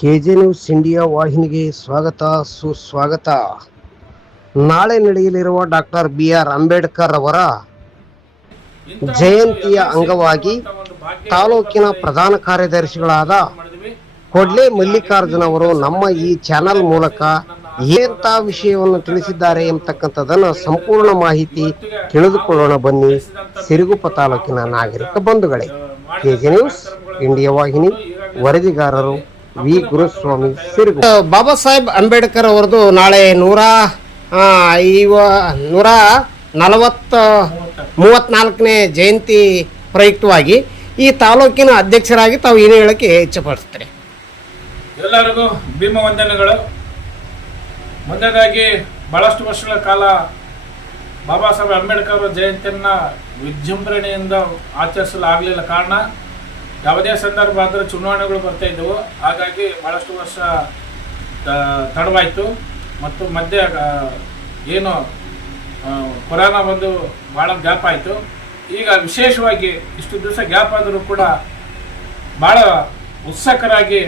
K J news India ವಾಹಿನಿಗೆ ಸ್ವಾಗತ ಸುಸ್ವಾಗತ. ನಾಳೆ ನಡೆಯಲಿರುವ ಡಾಕ್ಟರ್ BR ಅಂಬೇಡ್ಕರ್ ಅವರ ಜಯಂತಿಯ ಅಂಗವಾಗಿ ತಾಲೂಕಿನ ಪ್ರಧಾನ ಕಾರ್ಯದರ್ಶಿಗಳಾದ ಕೊಡ್ಲೆ ಮಲ್ಲಿಕಾರ್ಜುನ್ ಅವರು ನಮ್ಮ ಈ ಚಾನೆಲ್ ಮೂಲಕ ಎಂಥ ವಿಷಯವನ್ನು ತಿಳಿಸಿದ್ದಾರೆ ಎಂಬತಕ್ಕಂಥದ್ದನ್ನು ಸಂಪೂರ್ಣ ಮಾಹಿತಿ ತಿಳಿದುಕೊಳ್ಳೋಣ ಬನ್ನಿ. ಸಿರುಗುಪ್ಪ ತಾಲೂಕಿನ ನಾಗರಿಕ ಬಂಧುಗಳೇ, ಕೆಜೆ ನ್ಯೂಸ್ ಇಂಡಿಯಾ ವಾಹಿನಿ ವರದಿಗಾರರು ವಿ ಗುರುಸ್ವಾಮಿ ಸಿರುಗುಪ್ಪ. ಬಾಬಾ ಸಾಹೇಬ್ ಅಂಬೇಡ್ಕರ್ ಅವರದು ನಾಳೆ 134ನೇ ಜಯಂತಿ ಪ್ರಯುಕ್ತವಾಗಿ ಈ ತಾಲೂಕಿನ ಅಧ್ಯಕ್ಷರಾಗಿ ತಾವು ಏನು ಹೇಳಕ್ಕೆ ಇಚ್ಛಪಡಿಸ್ತಾರೆ? ಎಲ್ಲರಿಗೂ ಭೀಮ ವಂದನೆಗಳು. ಮೊದಲನೇದಾಗಿ ಬಹಳಷ್ಟು ವರ್ಷಗಳ ಕಾಲ ಬಾಬಾ ಸಾಹೇಬ್ ಅಂಬೇಡ್ಕರ್ ಅವರ ಜಯಂತಿಯನ್ನು ವಿಜೃಂಭಣೆಯಿಂದ ಆಚರಿಸಲಾಗಲಿಲ್ಲ. ಕಾರಣ ಯಾವುದೇ ಸಂದರ್ಭ ಆದರೆ ಚುನಾವಣೆಗಳು ಬರ್ತಾ ಇದ್ದವು. ಹಾಗಾಗಿ ಭಾಳಷ್ಟು ವರ್ಷ ತಡವಾಯಿತು. ಮತ್ತು ಮಧ್ಯೆ ಏನು ಕೊರೋನಾ ಬಂದು ಭಾಳ ಗ್ಯಾಪ್ ಆಯಿತು. ಈಗ ವಿಶೇಷವಾಗಿ ಇಷ್ಟು ದಿವಸ ಗ್ಯಾಪ್ ಆದರೂ ಕೂಡ ಭಾಳ ಉತ್ಸುಕರಾಗಿ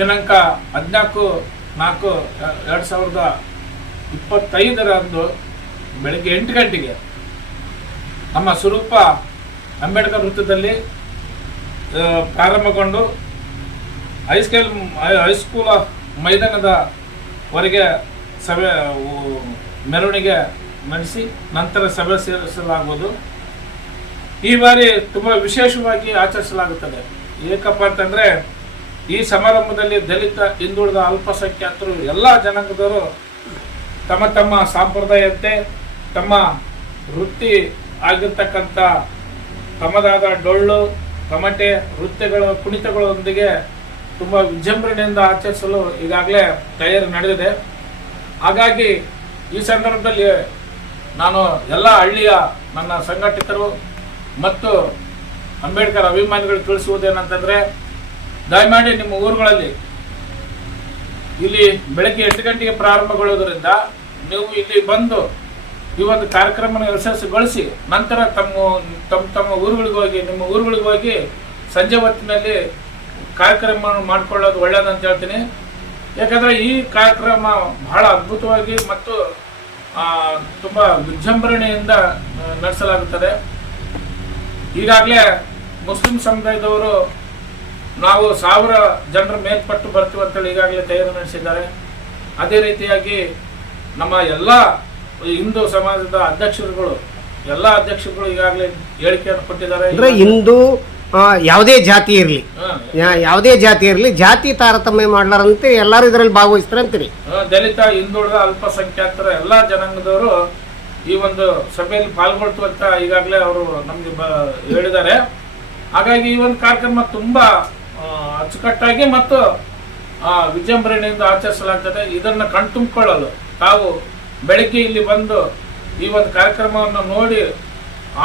ದಿನಾಂಕ 14/4/2025 ಬೆಳಗ್ಗೆ 8 ಗಂಟೆಗೆ ನಮ್ಮ ಸ್ವರೂಪ ಅಂಬೇಡ್ಕರ್ ವೃತ್ತದಲ್ಲಿ ಪ್ರಾರಂಭಗೊಂಡು ಹೈಸ್ಕೂಲ್ ಮೈದಾನದವರೆಗೆ ಸಭೆ ಮೆರವಣಿಗೆ ನಡೆಸಿ ನಂತರ ಸಭೆ ಸೇರಿಸಲಾಗುವುದು. ಈ ಬಾರಿ ತುಂಬ ವಿಶೇಷವಾಗಿ ಆಚರಿಸಲಾಗುತ್ತದೆ. ಏಕಪ್ಪ ಅಂತಂದರೆ ಈ ಸಮಾರಂಭದಲ್ಲಿ ದಲಿತ, ಹಿಂದುಳಿದ, ಅಲ್ಪಸಂಖ್ಯಾತರು ಎಲ್ಲ ಜನಾಂಗದವರು ತಮ್ಮ ತಮ್ಮ ಸಂಪ್ರದಾಯಂತೆ ತಮ್ಮ ವೃತ್ತಿ ಆಗಿರ್ತಕ್ಕಂಥ ತಮ್ಮದಾದ ಡೊಳ್ಳು, ತಮಟೆ, ನೃತ್ಯಗಳು, ಕುಣಿತಗಳೊಂದಿಗೆ ತುಂಬ ವಿಜೃಂಭಣೆಯಿಂದ ಆಚರಿಸಲು ಈಗಾಗಲೇ ತಯಾರಿ ನಡೆದಿದೆ. ಹಾಗಾಗಿ ಈ ಸಂದರ್ಭದಲ್ಲಿ ನಾನು ಎಲ್ಲ ಹಳ್ಳಿಯ ನನ್ನ ಸಂಘಟಕರು ಮತ್ತು ಅಂಬೇಡ್ಕರ್ ಅಭಿಮಾನಿಗಳು ತಿಳಿಸುವುದೇನಂತಂದರೆ, ದಯಮಾಡಿ ನಿಮ್ಮ ಊರುಗಳಲ್ಲಿ ಇಲ್ಲಿ ಬೆಳಗ್ಗೆ 8 ಗಂಟೆಗೆ ಪ್ರಾರಂಭಗೊಳ್ಳುವುದರಿಂದ ನೀವು ಇಲ್ಲಿ ಬಂದು ಈ ಒಂದು ಕಾರ್ಯಕ್ರಮನ ಯಶಸ್ಸುಗೊಳಿಸಿ ನಂತರ ತಮ್ಮ ಊರುಗಳಿಗೆ ಹೋಗಿ, ನಿಮ್ಮ ಊರುಗಳಿಗೆ ಹೋಗಿ ಸಂಜೆ ಹೊತ್ತಿನಲ್ಲಿ ಕಾರ್ಯಕ್ರಮವನ್ನು ಮಾಡಿಕೊಳ್ಳೋದು ಒಳ್ಳೆಯದಂತ ಹೇಳ್ತೀನಿ. ಯಾಕಂದರೆ ಈ ಕಾರ್ಯಕ್ರಮ ಬಹಳ ಅದ್ಭುತವಾಗಿ ಮತ್ತು ತುಂಬ ವಿಜೃಂಭಣೆಯಿಂದ ನಡೆಸಲಾಗುತ್ತದೆ. ಈಗಾಗಲೇ ಮುಸ್ಲಿಂ ಸಮುದಾಯದವರು ನಾವು 1000 ಜನರ ಮೇಲ್ಪಟ್ಟು ಬರ್ತೀವಿ ಅಂತೇಳಿ ಈಗಾಗಲೇ ತಯಾರಿ ನಡೆಸಿದ್ದಾರೆ. ಅದೇ ರೀತಿಯಾಗಿ ನಮ್ಮ ಎಲ್ಲ ಹಿಂದೂ ಸಮಾಜದ ಎಲ್ಲ ಅಧ್ಯಕ್ಷರುಗಳು ಈಗಾಗಲೇ ಹೇಳಿಕೆಯನ್ನು ಕೊಟ್ಟಿದ್ದಾರೆ. ಅಂದ್ರೆ ಹಿಂದೂ ಯಾವುದೇ ಜಾತಿ ಇರಲಿ ಜಾತಿ ತಾರತಮ್ಯ ಮಾಡ್ಲಾರಂತೆ ಎಲ್ಲರೂ ಇದರಲ್ಲಿ ಭಾಗವಹಿಸ್ತಾರೆ ಅಂತೀರಿ. ದಲಿತ, ಹಿಂದುಳಿದ, ಅಲ್ಪಸಂಖ್ಯಾತರ ಎಲ್ಲ ಜನಾಂಗದವರು ಈ ಒಂದು ಸಭೆಯಲ್ಲಿ ಪಾಲ್ಗೊಳ್ತು ಅಂತ ಈಗಾಗಲೇ ಅವರು ನಮ್ಗೆ ಹೇಳಿದ್ದಾರೆ. ಹಾಗಾಗಿ ಈ ಒಂದು ಕಾರ್ಯಕ್ರಮ ತುಂಬಾ ಅಚ್ಚುಕಟ್ಟಾಗಿ ಮತ್ತು ವಿಜೃಂಭಣೆಯಿಂದ ಆಚರಿಸಲಾಗ್ತದೆ. ಇದನ್ನ ಕಣ್ತುಂಬಿಕೊಳ್ಳಲು ತಾವು ಬೆಳಗ್ಗೆ ಇಲ್ಲಿ ಬಂದು ಈ ಒಂದು ಕಾರ್ಯಕ್ರಮವನ್ನು ನೋಡಿ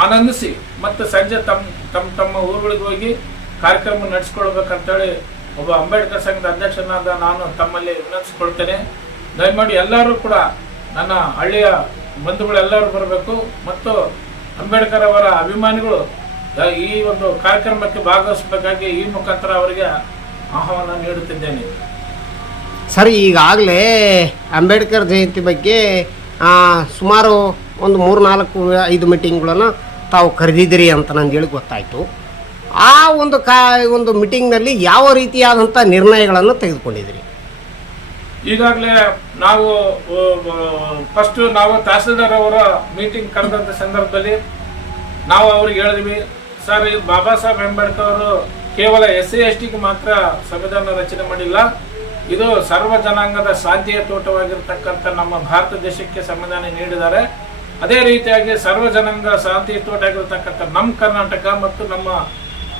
ಆನಂದಿಸಿ ಮತ್ತು ಸಂಜೆ ತಮ್ಮ ಊರುಗಳಿಗೆ ಹೋಗಿ ಕಾರ್ಯಕ್ರಮ ನಡೆಸ್ಕೊಳ್ಬೇಕಂತೇಳಿ ಒಬ್ಬ ಅಂಬೇಡ್ಕರ್ ಸಂಘದ ಅಧ್ಯಕ್ಷನಾದ ನಾನು ತಮ್ಮಲ್ಲಿ ವಿನಂತಿಸಿಕೊಳ್ತೇನೆ. ದಯಮಾಡಿ ಎಲ್ಲರೂ ಕೂಡ ನನ್ನ ಹಳ್ಳಿಯ ಬಂಧುಗಳೆಲ್ಲರೂ ಬರಬೇಕು ಮತ್ತು ಅಂಬೇಡ್ಕರ್ ಅವರ ಅಭಿಮಾನಿಗಳು ಈ ಒಂದು ಕಾರ್ಯಕ್ರಮಕ್ಕೆ ಭಾಗವಹಿಸಬೇಕಾಗಿ ಈ ಮುಖಾಂತರ ಅವರಿಗೆ ಆಹ್ವಾನ ನೀಡುತ್ತಿದ್ದೇನೆ. ಸರಿ, ಈಗಾಗಲೇ ಅಂಬೇಡ್ಕರ್ ಜಯಂತಿ ಬಗ್ಗೆ ಸುಮಾರು ಒಂದು 3-4-5 ಮೀಟಿಂಗ್ಗಳನ್ನು ತಾವು ಕರೆದಿದ್ದೀರಿ ಅಂತ ನನಗೆ ಹೇಳಿ ಗೊತ್ತಾಯಿತು. ಆ ಒಂದು ಮೀಟಿಂಗ್ನಲ್ಲಿ ಯಾವ ರೀತಿಯಾದಂಥ ನಿರ್ಣಯಗಳನ್ನು ತೆಗೆದುಕೊಂಡಿದ್ದೀರಿ? ಈಗಾಗಲೇ ನಾವು ತಹಸೀಲ್ದಾರ್ ಅವರ ಮೀಟಿಂಗ್ ಕರೆದಂಥ ಸಂದರ್ಭದಲ್ಲಿ ನಾವು ಅವ್ರಿಗೆ ಹೇಳಿದ್ವಿ, ಸರ್, ಈ ಬಾಬಾ ಸಾಹೇಬ್ ಅಂಬೇಡ್ಕರ್ ಅವರು ಕೇವಲ SC/ST ಮಾತ್ರ ಸಂವಿಧಾನ ರಚನೆ ಮಾಡಿಲ್ಲ, ಇದು ಸರ್ವ ಜನಾಂಗದ ಶಾಂತಿಯ ತೋಟವಾಗಿರ್ತಕ್ಕಂಥ ನಮ್ಮ ಭಾರತ ದೇಶಕ್ಕೆ ಸಂವಿಧಾನ ನೀಡಿದ್ದಾರೆ. ಅದೇ ರೀತಿಯಾಗಿ ಸರ್ವ ಜನಾಂಗ ಶಾಂತಿಯ ತೋಟ ಆಗಿರ್ತಕ್ಕಂಥ ನಮ್ಮ ಕರ್ನಾಟಕ ಮತ್ತು ನಮ್ಮ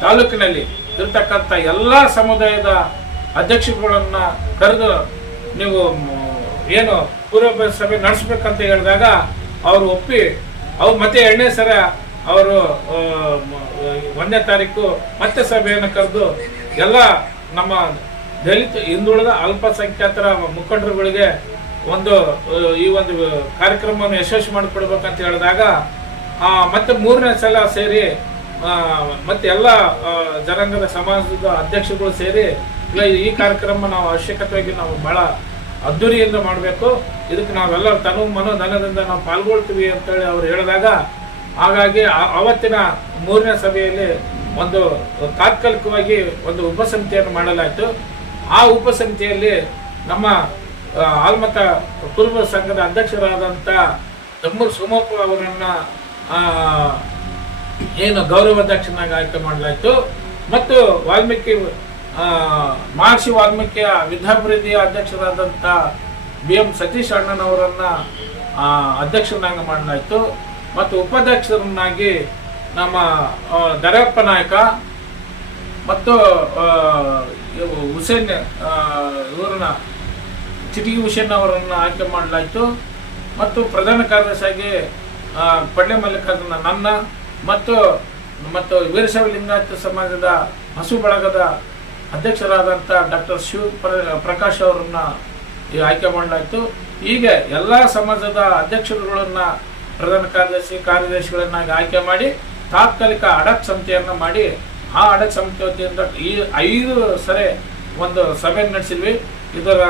ತಾಲೂಕಿನಲ್ಲಿ ಇರ್ತಕ್ಕಂಥ ಎಲ್ಲ ಸಮುದಾಯದ ಅಧ್ಯಕ್ಷರುಗಳನ್ನ ಕರೆದು ನೀವು ಏನು ಪೂರ್ವ ಸಭೆ ನಡೆಸಬೇಕಂತ ಹೇಳಿದಾಗ ಅವರು ಒಪ್ಪಿ ಅವ್ರು ಮತ್ತೆ 2ನೇ ಸಲ ಅವರು 1ನೇ ತಾರೀಕು ಮತ್ತೆ ಸಭೆಯನ್ನು ಕರೆದು ಎಲ್ಲ ನಮ್ಮ ದಲಿತ, ಹಿಂದುಳಿದ, ಅಲ್ಪಸಂಖ್ಯಾತರ ಮುಖಂಡರುಗಳಿಗೆ ಈ ಒಂದು ಕಾರ್ಯಕ್ರಮವನ್ನು ಯಶಸ್ವಿ ಮಾಡಿಕೊಡ್ಬೇಕಂತ ಹೇಳಿದಾಗ ಮತ್ತೆ 3ನೇ ಸಲ ಸೇರಿ ಮತ್ತೆ ಎಲ್ಲ ಜನಾಂಗದ ಸಮಾಜದ ಅಧ್ಯಕ್ಷರುಗಳು ಸೇರಿ ಇಲ್ಲ ಈ ಕಾರ್ಯಕ್ರಮ ನಾವು ಅವಶ್ಯಕತೆಯಾಗಿ ನಾವು ಬಹಳ ಅದ್ದೂರಿಯಿಂದ ಮಾಡಬೇಕು, ಇದಕ್ಕೆ ನಾವೆಲ್ಲ ತನು ಮನೋ ಧನದಿಂದ ನಾವು ಪಾಲ್ಗೊಳ್ತೀವಿ ಅಂತೇಳಿ ಅವ್ರು ಹೇಳಿದಾಗ, ಹಾಗಾಗಿ ಅವತ್ತಿನ 3ನೇ ಸಭೆಯಲ್ಲಿ ಒಂದು ತಾತ್ಕಾಲಿಕವಾಗಿ ಒಂದು ಉಪಸಮಿತಿಯನ್ನು ಮಾಡಲಾಯಿತು. ಆ ಉಪಸಮಿತಿಯಲ್ಲಿ ನಮ್ಮ ಆಲ್ಮತ ಕುರುಬ ಸಂಘದ ಅಧ್ಯಕ್ಷರಾದಂಥ ದಮ್ಮೂರು ಸೋಮಪ್ಪ ಅವರನ್ನ ಏನು ಗೌರವಾಧ್ಯಕ್ಷನಾಗಿ ಆಯ್ಕೆ ಮಾಡಲಾಯಿತು. ಮತ್ತು ವಾಲ್ಮೀಕಿ ಮಹರ್ಷಿ ವಾಲ್ಮೀಕಿಯ ವಿದ್ಯಾಭಿವೃದ್ಧಿಯ ಅಧ್ಯಕ್ಷರಾದಂಥ BM ಸತೀಶ್ ಅಣ್ಣನವರನ್ನ ಅಧ್ಯಕ್ಷರನ್ನಾಗಿ ಮಾಡಲಾಯಿತು. ಮತ್ತು ಉಪಾಧ್ಯಕ್ಷರನ್ನಾಗಿ ನಮ್ಮ ದರಪ್ಪ ನಾಯಕ ಮತ್ತು ಹುಸೇನ್ ಇವರನ್ನ ಚಿಟಿಗಿ ಹುಸೇನ್ ಅವರನ್ನು ಆಯ್ಕೆ ಮಾಡಲಾಯಿತು. ಮತ್ತು ಪ್ರಧಾನ ಕಾರ್ಯದರ್ಶಿಯಾಗಿ ಪಡ್ಲೆ ಮಲ್ಲಿಕಾರ್ಜುನ ನನ್ನ ಮತ್ತು ವೀರಶೈವ ಲಿಂಗಾಯತ ಸಮಾಜದ ಹಸು ಬಳಗದ ಅಧ್ಯಕ್ಷರಾದಂಥ ಡಾಕ್ಟರ್ ಪ್ರಕಾಶ್ ಅವರನ್ನ ಆಯ್ಕೆ ಮಾಡಲಾಯಿತು. ಹೀಗೆ ಎಲ್ಲ ಸಮಾಜದ ಅಧ್ಯಕ್ಷರುಗಳನ್ನ ಪ್ರಧಾನ ಕಾರ್ಯದರ್ಶಿಗಳನ್ನಾಗಿ ಆಯ್ಕೆ ಮಾಡಿ ತಾತ್ಕಾಲಿಕ ಅಡಕ್ ಸಮಿತಿಯನ್ನು ಮಾಡಿ, ಆ ಅಡಕ್ ಸಮಿತಿ ವತಿಯಿಂದ ಈ 5 ಸರಿ ಒಂದು ಸಭೆ ನಡೆಸಿದ್ವಿ. ಇದರ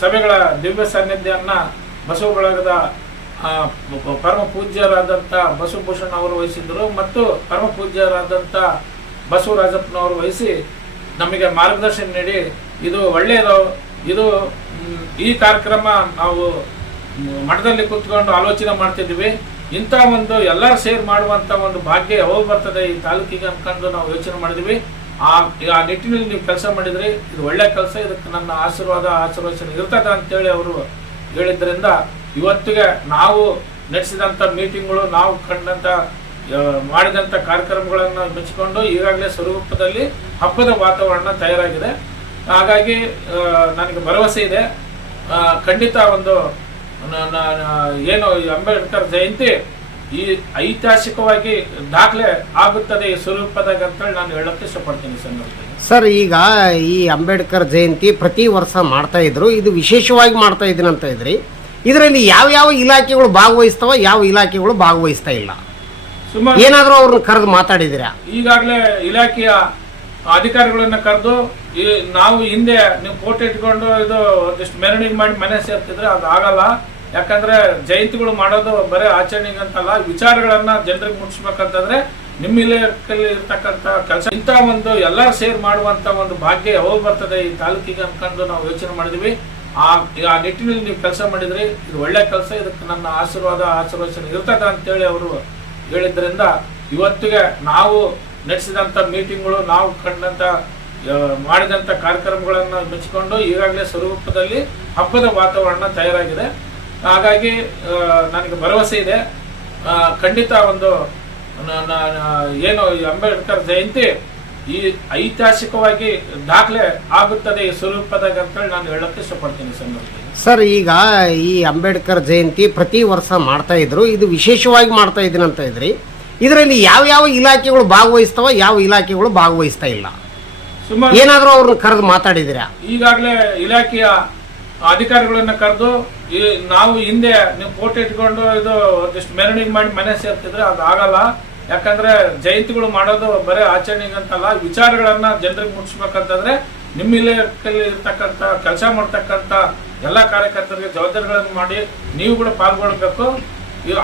ಸಭೆಗಳ ದಿವ್ಯ ಸಾನ್ನಿಧ್ಯವನ್ನ ಬಸವ ಬಳಗದ ಪರಮ ಪೂಜ್ಯರಾದಂಥ ಬಸವಭೂಷಣ್ ಅವರು ವಹಿಸಿದ್ರು ಮತ್ತು ಪರಮ ಪೂಜ್ಯರಾದಂಥ ಬಸವರಾಜಪ್ಪನವರು ವಹಿಸಿ ನಮಗೆ ಮಾರ್ಗದರ್ಶನ ನೀಡಿ ಇದು ಒಳ್ಳೆಯದು, ಇದು ಈ ಕಾರ್ಯಕ್ರಮ ನಾವು ಮಠದಲ್ಲಿ ಕೂತ್ಕೊಂಡು ಆಲೋಚನೆ ಮಾಡ್ತಿದ್ವಿ, ಇಂಥ ಒಂದು ಎಲ್ಲರೂ ಸೇರಿ ಮಾಡುವಂಥ ಒಂದು ಭಾಗ್ಯ ಯಾವಾಗ ಬರ್ತದೆ ಈ ತಾಲೂಕಿಗೆ ಅನ್ಕೊಂಡು ನಾವು ಯೋಚನೆ ಮಾಡಿದ್ವಿ. ಆ ನಿಟ್ಟಿನಲ್ಲಿ ನೀವು ಕೆಲಸ ಮಾಡಿದ್ರಿ, ಇದು ಒಳ್ಳೆ ಕೆಲಸ, ಇದಕ್ಕೆ ನನ್ನ ಆಶೀರ್ವಾದ ಇರ್ತದೆ ಅಂತೇಳಿ ಅವರು ಹೇಳಿದ್ರಿಂದ ಇವತ್ತಿಗೆ ನಾವು ನಡೆಸಿದಂಥ ಮೀಟಿಂಗ್ಗಳು, ನಾವು ಕಂಡಂಥ ಮಾಡಿದಂಥ ಕಾರ್ಯಕ್ರಮಗಳನ್ನು ಮೆಚ್ಚಿಕೊಂಡು ಈಗಾಗಲೇ ಸ್ವರೂಪದಲ್ಲಿ ಹಬ್ಬದ ವಾತಾವರಣ ತಯಾರಾಗಿದೆ. ಹಾಗಾಗಿ ನನಗೆ ಭರವಸೆ ಇದೆ, ಖಂಡಿತ ಒಂದು ಏನು ಅಂಬೇಡ್ಕರ್ ಜಯಂತಿ ಈ ಐತಿಹಾಸಿಕವಾಗಿ ದಾಖಲೆ ಆಗುತ್ತದೆ ಈ ಸ್ವರೂಪದಾಗ ಅಂತೇಳಿ ನಾನು ಹೇಳಕ್ಕೆ ಇಷ್ಟಪಡ್ತೀನಿ ಸರ್. ಈಗ ಈ ಅಂಬೇಡ್ಕರ್ ಜಯಂತಿ ಪ್ರತಿ ವರ್ಷ ಮಾಡ್ತಾ ಇದ್ರು, ಇದು ವಿಶೇಷವಾಗಿ ಮಾಡ್ತಾ ಇದ್ದೀನಿ ಅಂತ ಇದ್ರಿ. ಇದರಲ್ಲಿ ಯಾವ ಇಲಾಖೆಗಳು ಭಾಗವಹಿಸ್ತಾವ, ಯಾವ ಇಲಾಖೆಗಳು ಭಾಗವಹಿಸ್ತಾ ಇಲ್ಲ, ಸುಮಾರು ಏನಾದರೂ ಅವ್ರನ್ನ ಕರೆದು ಮಾತಾಡಿದಿರಾ? ಈಗಾಗಲೇ ಇಲಾಖೆಯ ಅಧಿಕಾರಿಗಳನ್ನ ಕರೆದು ನಾವು ಹಿಂದೆ ನೀವು ಫೋಟೋ ಇಟ್ಕೊಂಡು ಇದು ಒಂದಿಷ್ಟು ಮೆರವಣಿಗೆ ಮಾಡಿ ಮನೆ ಸೇರ್ತಿದ್ರೆ ಅದು ಆಗಲ್ಲ. ಯಾಕಂದ್ರೆ ಜಯಂತಿಗಳು ಮಾಡೋದು ಬರೀ ಆಚರಣೆಗೆ ಅಂತಲ್ಲ, ವಿಚಾರಗಳನ್ನ ಜನರಿಗೆ ಮುಟ್ಟಿಸ್ಬೇಕಂತಂದ್ರೆ ನಿಮ್ಮ ಇಲಾಖೆಯಲ್ಲಿ ಇರ್ತಕ್ಕಂಥ ಕೆಲಸ, ಇಂಥ ಒಂದು ಎಲ್ಲರೂ ಸೇರಿ ಮಾಡುವಂತ ಒಂದು ಭಾಗ್ಯ ಯಾವಾಗ ಬರ್ತದೆ ಈ ತಾಲೂಕಿಗೆ ಅನ್ಕೊಂಡು ನಾವು ಯೋಚನೆ ಮಾಡಿದ್ವಿ. ಆ ನಿಟ್ಟಿನಲ್ಲಿ ನೀವು ಕೆಲಸ ಮಾಡಿದ್ರಿ, ಇದು ಒಳ್ಳೆ ಕೆಲಸ, ಇದಕ್ಕೆ ನನ್ನ ಆಶೀರ್ವಾದ ಇರ್ತದೆ ಅಂತೇಳಿ ಅವರು ಹೇಳಿದ್ರಿಂದ ಇವತ್ತಿಗೆ ನಾವು ನಡೆಸಿದಂಥ ಮೀಟಿಂಗ್ಗಳು, ನಾವು ಕಂಡಂಥ ಮಾಡಿದಂಥ ಕಾರ್ಯಕ್ರಮಗಳನ್ನು ಮೆಚ್ಚಿಕೊಂಡು ಈಗಾಗಲೇ ಸ್ವರೂಪದಲ್ಲಿ ಹಬ್ಬದ ವಾತಾವರಣ ತಯಾರಾಗಿದೆ. ಹಾಗಾಗಿ ನನಗೆ ಭರವಸೆ ಇದೆ, ಖಂಡಿತ ಒಂದು ಏನು ಅಂಬೇಡ್ಕರ್ ಜಯಂತಿ ಈ ಐತಿಹಾಸಿಕವಾಗಿ ದಾಖಲೆ ಆಗುತ್ತದೆ ಈ ಸ್ವರೂಪದಾಗ ಅಂತೇಳಿ ನಾನು ಹೇಳಕ್ಕೆ ಇಷ್ಟಪಡ್ತೀನಿ ಸರ್. ಈಗ ಈ ಅಂಬೇಡ್ಕರ್ ಜಯಂತಿ ಪ್ರತಿ ವರ್ಷ ಮಾಡ್ತಾ ಇದ್ರು, ಇದು ವಿಶೇಷವಾಗಿ ಮಾಡ್ತಾ ಇದ್ದೀನಿ ಅಂತ ಇದ್ರಿ. ಇದರಲ್ಲಿ ಯಾವ ಇಲಾಖೆಗಳು ಭಾಗವಹಿಸ್ತಾವ, ಯಾವ ಇಲಾಖೆಗಳು ಭಾಗವಹಿಸ್ತಾ ಇಲ್ಲ, ಸುಮಾರು ಏನಾದರೂ ಅವ್ರನ್ನ ಕರೆದು ಮಾತಾಡಿದಿರಾ? ಈಗಾಗಲೇ ಇಲಾಖೆಯ ಅಧಿಕಾರಿಗಳನ್ನ ಕರೆದು ನಾವು ಹಿಂದೆ ನೀವು ಫೋಟೋ ಇಟ್ಕೊಂಡು ಇದು ಒಂದಿಷ್ಟು ಮೆರವಣಿಗೆ ಮಾಡಿ ಮನೆ ಸೇರ್ತಿದ್ರೆ ಅದು ಆಗಲ್ಲ. ಯಾಕಂದ್ರೆ ಜಯಂತಿಗಳು ಮಾಡೋದು ಬರೀ ಆಚರಣೆಗೆ ಅಂತಲ್ಲ, ವಿಚಾರಗಳನ್ನ ಜನರಿಗೆ ಮುಟ್ಟಿಸ್ಬೇಕಂತಂದ್ರೆ ನಿಮ್ಮ ಇಲಾಖೆಯಲ್ಲಿ ಇರ್ತಕ್ಕಂಥ ಕೆಲಸ ಮಾಡ್ತಕ್ಕಂಥ ಎಲ್ಲ ಕಾರ್ಯಕರ್ತರಿಗೆ ಜವಾಬ್ದಾರಿಗಳನ್ನು ಮಾಡಿ ನೀವು ಕೂಡ ಪಾಲ್ಗೊಳ್ಬೇಕು.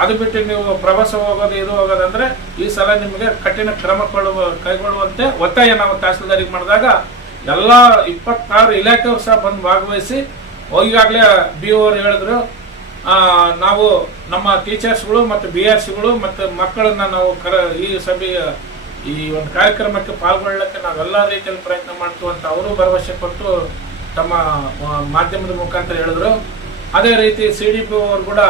ಅದು ಬಿಟ್ಟು ನೀವು ಪ್ರವಾಸ ಹೋಗೋದು ಇದು ಹೋಗೋದಂದ್ರೆ ಈ ಸಲ ನಿಮಗೆ ಕಠಿಣ ಕ್ರಮ ಕೈಗೊಳ್ಳುವಂತೆ ಒತ್ತಾಯ ನಾವು ತಹಸೀಲ್ದಾರಿಗೆ ಮಾಡಿದಾಗ ಎಲ್ಲ 26 ಇಲಾಖೆಯವರು ಸಹ ಬಂದು ಭಾಗವಹಿಸಿ, ಈಗಾಗಲೇ BO ಅವರು ಹೇಳಿದ್ರು, ನಾವು ನಮ್ಮ ಟೀಚರ್ಸ್ಗಳು ಮತ್ತು BRCಗಳು ಮತ್ತು ಮಕ್ಕಳನ್ನ ನಾವು ಈ ಸಭೆಯ ಈ ಒಂದು ಕಾರ್ಯಕ್ರಮಕ್ಕೆ ಪಾಲ್ಗೊಳ್ಳಕ್ಕೆ ನಾವೆಲ್ಲ ರೀತಿಯಲ್ಲಿ ಪ್ರಯತ್ನ ಮಾಡ್ತೀವಿ ಅಂತ ಅವರು ಭರವಸೆ ಕೊಟ್ಟು ತಮ್ಮ ಮಾಧ್ಯಮದ ಮುಖಾಂತರ ಹೇಳಿದ್ರು. ಅದೇ ರೀತಿ CDPO ಅವರು ಕೂಡ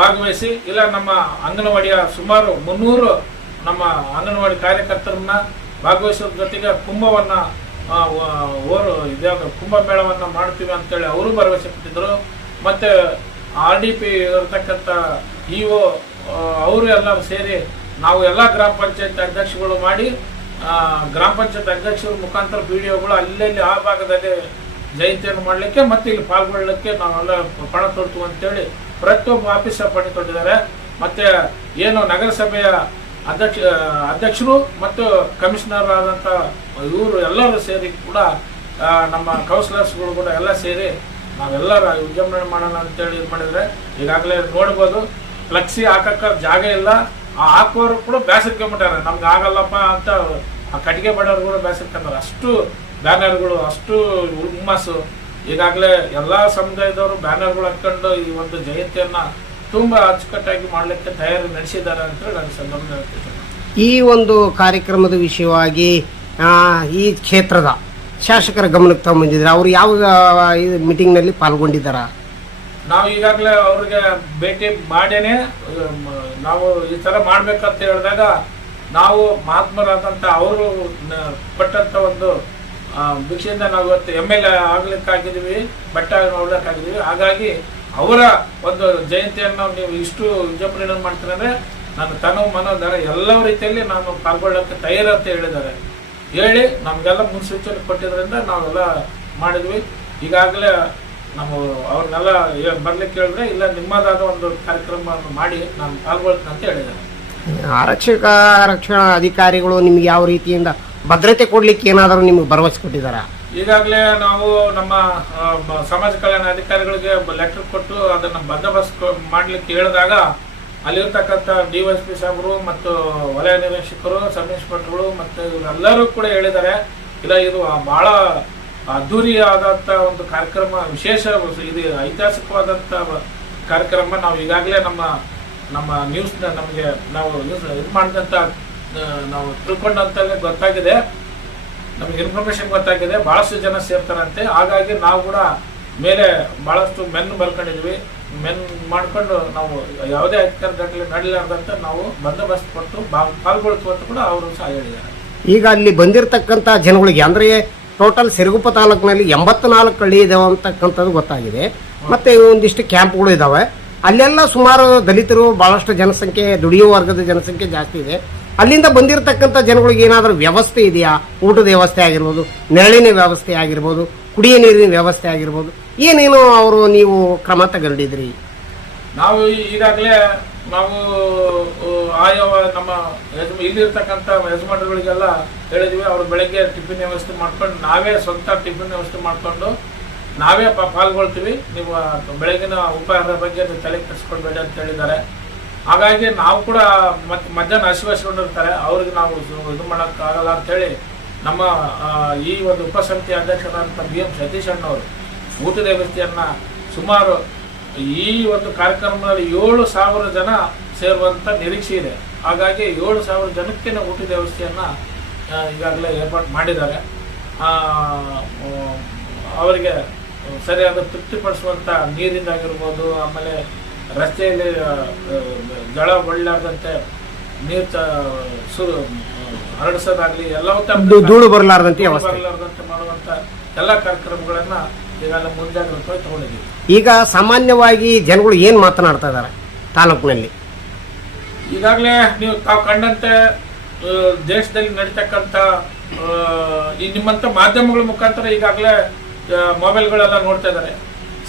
ಭಾಗವಹಿಸಿ, ಇಲ್ಲ ನಮ್ಮ ಅಂಗನವಾಡಿಯ ಸುಮಾರು 300 ನಮ್ಮ ಅಂಗನವಾಡಿ ಕಾರ್ಯಕರ್ತರನ್ನ ಭಾಗವಹಿಸೋದ್ರ ಜೊತೆಗೆ ಕುಂಭವನ್ನ ಕುಂಭಮೇಳವನ್ನ ಮಾಡ್ತೀವಿ ಅಂತೇಳಿ ಅವರು ಭರವಸೆ ಕೊಟ್ಟಿದ್ರು. ಮತ್ತೆ RDP ಇರತಕ್ಕಂಥ EO ಅವರು ಎಲ್ಲರೂ ಸೇರಿ ನಾವು ಎಲ್ಲ ಗ್ರಾಮ ಪಂಚಾಯತ್ ಅಧ್ಯಕ್ಷಗಳು ಮಾಡಿ, ಗ್ರಾಮ ಪಂಚಾಯತ್ ಅಧ್ಯಕ್ಷರ ಮುಖಾಂತರ BDOಗಳು ಅಲ್ಲಲ್ಲಿ ಆ ಭಾಗದಲ್ಲಿ ಜಯಂತಿಯನ್ನು ಮಾಡಲಿಕ್ಕೆ ಮತ್ತೆ ಇಲ್ಲಿ ಪಾಲ್ಗೊಳ್ಳಲಿಕ್ಕೆ ನಾವೆಲ್ಲ ಪಣ ತೊಡ್ತೀವಿ ಅಂತೇಳಿ ಪ್ರತಿಯೊಬ್ಬ ಆಫೀಸರ್ ಪಣ ತೊಟ್ಟಿದ್ದಾರೆ. ಮತ್ತೆ ಏನು ನಗರಸಭೆಯ ಅಧ್ಯಕ್ಷರು ಮತ್ತು ಕಮಿಷನರ್ ಆದಂಥ ಇವರು ಎಲ್ಲರೂ ಸೇರಿ ಕೂಡ ನಮ್ಮ ಕೌನ್ಸಿಲರ್ಸ್ಗಳು ಕೂಡ ಎಲ್ಲ ಸೇರಿ ನಾವೆಲ್ಲರೂ ವಿಜೃಂಭಣೆ ಮಾಡೋಣ ಅಂತೇಳಿ ಇದು ಮಾಡಿದ್ರೆ ಈಗಾಗಲೇ ನೋಡ್ಬೋದು ಫ್ಲೆಕ್ಸಿ ಹಾಕಕ್ಕ ಜಾಗ ಇಲ್ಲ. ಆ ಹಾಕುವವರು ಕೂಡ ಬೇಸರ್ಕೊಂಡ್ಬಿಟ್ಟಾರೆ, ನಮ್ಗೆ ಆಗಲ್ಲಪ್ಪ ಅಂತ ಆ ಕಟ್ಟಿಗೆ ಬಡವರು ಕೂಡ ಬೇಸರ್ಕೊಂಡ್ರೆ. ಅಷ್ಟು ಬ್ಯಾನರ್ಗಳು, ಅಷ್ಟು ಹುಮ್ಮಸ್ಸು. ಈಗಾಗಲೇ ಎಲ್ಲ ಸಮುದಾಯದವರು ಬ್ಯಾನರ್ಗಳು ಹಾಕೊಂಡು ಈ ಒಂದು ಜಯಂತಿಯನ್ನ ತುಂಬಾ ಅಚ್ಚುಕಟ್ಟಾಗಿ ಮಾಡಲಿಕ್ಕೆ ತಯಾರಿ ನಡೆಸಿದ್ದಾರೆ ಅಂತೇಳಿ ನನ್ನ ಸಂದರ್ಭ ಹೇಳ್ತಿದ್ದೇನೆ. ಈ ಒಂದು ಕಾರ್ಯಕ್ರಮದ ವಿಷಯವಾಗಿ ಈ ಕ್ಷೇತ್ರದ ಶಾಸಕರ ಗಮನಕ್ಕೆ ತಗೊಂಡಿದ್ರೆ ಅವರು ಯಾವ ಮೀಟಿಂಗ್ನಲ್ಲಿ ಪಾಲ್ಗೊಂಡಿದ್ದಾರ? ನಾವು ಈಗಾಗಲೇ ಅವ್ರಿಗೆ ಭೇಟಿ ಮಾಡೇನೆ ನಾವು ಈ ಥರ ಮಾಡ್ಬೇಕಂತ ಹೇಳಿದಾಗ ನಾವು ಮಹಾತ್ಮರಾದಂಥ ಅವರು ಕೊಟ್ಟಂಥ ಒಂದು ಭಿಕ್ಷೆಯಿಂದ ನಾವು ಇವತ್ತು MLA ಆಗ್ಲಿಕ್ಕಾಗಿದ್ದೀವಿ, ಬಟ್ಟೆ ನೋಡ್ಲಿಕ್ಕಾಗಿದ್ದೀವಿ. ಹಾಗಾಗಿ ಅವರ ಒಂದು ಜಯಂತಿಯನ್ನು ನೀವು ಇಷ್ಟು ವಿಜೃಂಭಣೆ ಮಾಡ್ತೀರ ಅಂದರೆ ನನ್ನ ತನು ಮನೋಧರ ಎಲ್ಲ ರೀತಿಯಲ್ಲಿ ನಾನು ಪಾಲ್ಗೊಳ್ಳೋಕ್ಕೆ ತಯಾರಿ ಅಂತ ಹೇಳಿದ್ದಾರೆ. ಹೇಳಿ ನಮಗೆಲ್ಲ ಮುನ್ಸೂಚನೆ ಕೊಟ್ಟಿದ್ರಿಂದ ನಾವೆಲ್ಲ ಮಾಡಿದ್ವಿ. ಈಗಾಗಲೇ ನಾವು ಅವ್ರನ್ನೆಲ್ಲ ಬರ್ಲಿಕ್ಕೆ ಹೇಳಿದ್ರೆ ಇಲ್ಲ ನಿಮ್ಮದಾದ ಒಂದು ಕಾರ್ಯಕ್ರಮವನ್ನು ಮಾಡಿ ನಾನು ಪಾಲ್ಗೊಳ್ತೀನಿ ಅಂತ ಹೇಳಿದ್ದಾರೆ. ರಕ್ಷಣಾ ಅಧಿಕಾರಿಗಳು ನಿಮ್ಗೆ ಯಾವ ರೀತಿಯಿಂದ ಭದ್ರತೆ ಕೊಡ್ಲಿಕ್ಕೆ ಏನಾದರೂ ನಿಮ್ಗೆ ಭರವಸೆ ಕೊಟ್ಟಿದ್ದಾರಾ? ಈಗಾಗಲೇ ನಾವು ನಮ್ಮ ಸಮಾಜ ಕಲ್ಯಾಣ ಅಧಿಕಾರಿಗಳಿಗೆ ಲೆಟರ್ ಕೊಟ್ಟು ಅದನ್ನು ಬಂದೋಬಸ್ತ್ ಮಾಡ್ಲಿಕ್ಕೆ ಹೇಳಿದಾಗ ಅಲ್ಲಿರ್ತಕ್ಕಂಥ DYSP ಸಾಹೇಬರು ಮತ್ತು ವಲಯ ನಿರೀಕ್ಷಕರು, ಸಬ್ ಇನ್ಸ್ಪೆಕ್ಟರ್ಗಳು ಮತ್ತು ಇವರೆಲ್ಲರೂ ಕೂಡ ಹೇಳಿದ್ದಾರೆ, ಇಲ್ಲ ಇದು ಬಹಳ ಅದ್ದೂರಿಯಾದಂಥ ಒಂದು ಕಾರ್ಯಕ್ರಮ, ವಿಶೇಷ ಇದು ಐತಿಹಾಸಿಕವಾದಂಥ ಕಾರ್ಯಕ್ರಮ. ನಾವು ಈಗಾಗಲೇ ನಮ್ಮ ನ್ಯೂಸ್ನ ನಮಗೆ ನಾವು ಇದು ಮಾಡಿದಂಥ ನಾವು ತಿಳ್ಕೊಂಡಂತಲೇ ಗೊತ್ತಾಗಿದೆ, ನಮಗೆ ಇನ್ಫಾರ್ಮೇಶನ್ ಗೊತ್ತಾಗಿದೆ, ಬಹಳಷ್ಟು ಜನ ಸೇರ್ತಾರಂತೆ. ಹಾಗಾಗಿ ನಾವು ಕೂಡ ಮೇಲೆ ಬಹಳಷ್ಟು ಮೆನ್ನು ಬರ್ಕೊಂಡಿದ್ವಿ. ಮೆನ್ ಮಾಡ್ಕೊಂಡು ನಾವು ಯಾವುದೇ ಅಧಿಕಾರಿಗಳು ನಡೀಲಾರ್ದಂತ ನಾವು ಬಂದೋಬಸ್ತ್ ಕೊಟ್ಟು ಪಾಲ್ಗೊಳ್ತೀವಿ ಅಂತ ಕೂಡ ಅವರು ಸಹ ಹೇಳಿದ್ದಾರೆ. ಈಗ ಅಲ್ಲಿ ಬಂದಿರತಕ್ಕಂಥ ಜನಗಳಿಗೆ ಅಂದ್ರೆ ಟೋಟಲ್ ಸಿರುಗುಪ್ಪ ತಾಲೂಕಿನಲ್ಲಿ 84 ಹಳ್ಳಿ ಇದಾವೆ ಅಂತಕ್ಕಂಥದ್ದು ಗೊತ್ತಾಗಿದೆ. ಮತ್ತೆ ಒಂದಿಷ್ಟು ಕ್ಯಾಂಪ್ಗಳು ಇದಾವೆ. ಅಲ್ಲೆಲ್ಲ ಸುಮಾರು ದಲಿತರು, ಬಹಳಷ್ಟು ಜನಸಂಖ್ಯೆ, ದುಡಿಯುವ ವರ್ಗದ ಜನಸಂಖ್ಯೆ ಜಾಸ್ತಿ ಇದೆ. ಅಲ್ಲಿಂದ ಬಂದಿರತಕ್ಕಂಥ ಜನಗಳಿಗೆ ಏನಾದರೂ ವ್ಯವಸ್ಥೆ ಇದೆಯಾ? ಊಟದ ವ್ಯವಸ್ಥೆ ಆಗಿರ್ಬೋದು, ನೆರಳಿನ ವ್ಯವಸ್ಥೆ ಆಗಿರ್ಬೋದು, ಕುಡಿಯ ನೀರಿನ ವ್ಯವಸ್ಥೆ ಆಗಿರ್ಬೋದು, ಏನೇನು ಅವರು ನೀವು ಕ್ರಮ ತಗೊಂಡಿದ್ರಿ? ನಾವು ಈಗಾಗಲೇ ನಾವು ಆಯಾ ನಮ್ಮ ಇಲ್ಲಿರ್ತಕ್ಕಂಥ ಯಜಮಾನರುಗಳಿಗೆಲ್ಲ ಹೇಳಿದ್ವಿ. ಅವರು ಬೆಳಗ್ಗೆ ಟಿಫಿನ್ ವ್ಯವಸ್ಥೆ ಮಾಡ್ಕೊಂಡು ನಾವೇ ಸ್ವಂತ ಟಿಫಿನ್ ವ್ಯವಸ್ಥೆ ಮಾಡ್ಕೊಂಡು ನಾವೇ ಪಾಲ್ಗೊಳ್ತೀವಿ. ನೀವು ಬೆಳಗಿನ ಉಪಹಾರದ ಬಗ್ಗೆ ನೀವು ತಲೆ ಕೆಡಿಸ್ಕೊಳ್ಬೇಡಿ ಅಂತ ಹೇಳಿದ್ದಾರೆ. ಹಾಗಾಗಿ ನಾವು ಕೂಡ ಮತ್ತೆ ಮಧ್ಯಾಹ್ನ ಹಸಿವಸಿಕೊಂಡಿರ್ತಾರೆ, ಅವ್ರಿಗೆ ನಾವು ಇದು ಮಾಡೋಕ್ಕಾಗಲ್ಲ ಅಂತೇಳಿ ನಮ್ಮ ಈ ಒಂದು ಉಪಸಮಿತಿ ಅಧ್ಯಕ್ಷರಾದಂಥ BM ಸತೀಶ್ ಅಣ್ಣವರು ಊಟದ ವ್ಯವಸ್ಥೆಯನ್ನು ಸುಮಾರು ಈ ಒಂದು ಕಾರ್ಯಕ್ರಮದಲ್ಲಿ 7,000 ಜನ ಸೇರುವಂಥ ನಿರೀಕ್ಷೆ ಇದೆ. ಹಾಗಾಗಿ 7,000 ಜನಕ್ಕೆ ಊಟದ ವ್ಯವಸ್ಥೆಯನ್ನು ಈಗಾಗಲೇ ಏರ್ಪಾಡು ಮಾಡಿದ್ದಾರೆ. ಅವರಿಗೆ ಸರಿಯಾದ ತೃಪ್ತಿಪಡಿಸುವಂಥ ನೀರಿಂದಾಗಿರ್ಬೋದು, ಆಮೇಲೆ ರಸ್ತೆಯಲ್ಲಿ ಜಳ ಒಳ್ಳಾರ್ದಂತೆ ನೀರು ಹರಡಿಸೋದಾಗ್ಲಿ, ಎಲ್ಲವೂ ಧೂಳು ಬರಲಾರ್ದಂತೆ ಮಾಡುವಂಥ ಎಲ್ಲ ಕಾರ್ಯಕ್ರಮಗಳನ್ನ ಈಗಾಗಲೇ ಮುಂಜಾಗ್ರತೆ ತಗೊಂಡಿದ್ದೀವಿ. ಈಗ ಸಾಮಾನ್ಯವಾಗಿ ಜನಗಳು ಏನ್ ಮಾತನಾಡ್ತಾ ಇದ್ದಾರೆ ತಾಲೂಕಿನಲ್ಲಿ? ಈಗಾಗಲೇ ನೀವು ತಾವು ಕಂಡಂತೆ ದೇಶದಲ್ಲಿ ನಡೀತಕ್ಕಂಥ ಈ ನಿಮ್ಮಂಥ ಮಾಧ್ಯಮಗಳ ಮುಖಾಂತರ ಈಗಾಗಲೇ ಮೊಬೈಲ್ಗಳೆಲ್ಲ ನೋಡ್ತಾ ಇದ್ದಾರೆ.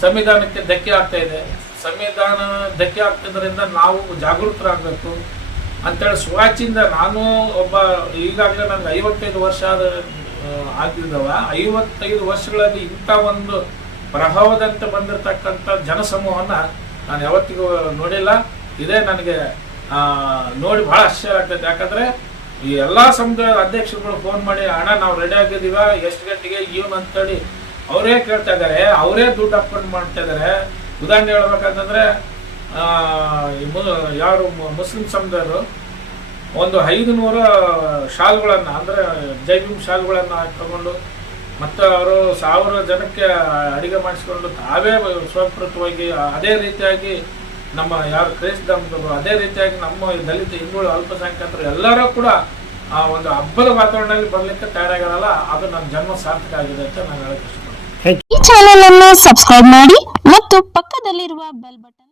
ಸಂವಿಧಾನಕ್ಕೆ ಧಕ್ಕೆ ಆಗ್ತಾ ಇದೆ, ಸಂವಿಧಾನ ಧಕ್ಕೆ ಆಗ್ತಿದ್ರಿಂದ ನಾವು ಜಾಗೃತರಾಗಬೇಕು ಅಂತೇಳಿ ಸುವಾಚಿಯಿಂದ ನಾನು ಒಬ್ಬ ಈಗಾಗಲೇ ನನಗೆ 55 ವರ್ಷ ಆಗಿದ್ದಾವ. 55 ವರ್ಷಗಳಲ್ಲಿ ಇಂಥ ಒಂದು ಪ್ರಭಾವದಂತೆ ಬಂದಿರತಕ್ಕಂಥ ಜನಸಮೂಹನ ನಾನು ಯಾವತ್ತಿಗೂ ನೋಡಿಲ್ಲ. ಇದೇ ನನಗೆ ನೋಡಿ ಬಹಳ ಆಶ್ಚರ್ಯ ಆಗ್ತೈತೆ. ಯಾಕಂದ್ರೆ ಈ ಎಲ್ಲ ಸಮುದಾಯದ ಅಧ್ಯಕ್ಷರುಗಳು ಫೋನ್ ಮಾಡಿ ಅಣ್ಣ ನಾವು ರೆಡಿ ಆಗಿದ್ದೀವ, ಎಷ್ಟು ಗಂಟೆಗೆ ಏನು ಅಂತೇಳಿ ಅವರೇ ಕೇಳ್ತಾ ಇದ್ದಾರೆ, ಅವರೇ ದುಡ್ಡು ಹಾಕೊಂಡು ಮಾಡ್ತಾ ಇದ್ದಾರೆ. ಉದಾಹರಣೆ ಹೇಳ್ಬೇಕಂತಂದ್ರೆ ಯಾರು ಮುಸ್ಲಿಂ ಸಮುದಾಯರು ಒಂದು 500 ಶಾಲ್ಗಳನ್ನು ಅಂದರೆ ಜೈವಿಂ ಶಾಲ್ಗಳನ್ನು ಹಾಕೊಂಡು ಮತ್ತು ಅವರು 1000 ಜನಕ್ಕೆ ಅಡಿಗೆ ಮಾಡಿಸ್ಕೊಂಡು ತಾವೇ ಸ್ವಪ್ರತವಾಗಿ ಅದೇ ರೀತಿಯಾಗಿ ನಮ್ಮ ಯಾರು ಕ್ರೈಸ್ತರು ಅದೇ ರೀತಿಯಾಗಿ ನಮ್ಮ ದಲಿತ ಹಿಂದುಳಿದ ಅಲ್ಪಸಂಖ್ಯಾತರು ಎಲ್ಲರೂ ಕೂಡ ಆ ಒಂದು ಹಬ್ಬದ ವಾತಾವರಣದಲ್ಲಿ ಬರ್ಲಿಕ್ಕೆ ತಯಾರಾಗಿರಲ್ಲ. ಅದು ನನ್ನ ಜನ್ಮ ಸಾರ್ಥಕ ಆಗಿದೆ ಅಂತ ನಾನು ಹೇಳಕ್ಕೆ ಇಷ್ಟಪಡ್ತೀನಿ. ಈ ಚಾನೆಲ್ ಅನ್ನು ಸಬ್ಸ್ಕ್ರೈಬ್ ಮಾಡಿ ಮತ್ತು ಪಕ್ಕದಲ್ಲಿರುವ ಬೆಲ್ ಬಟನ್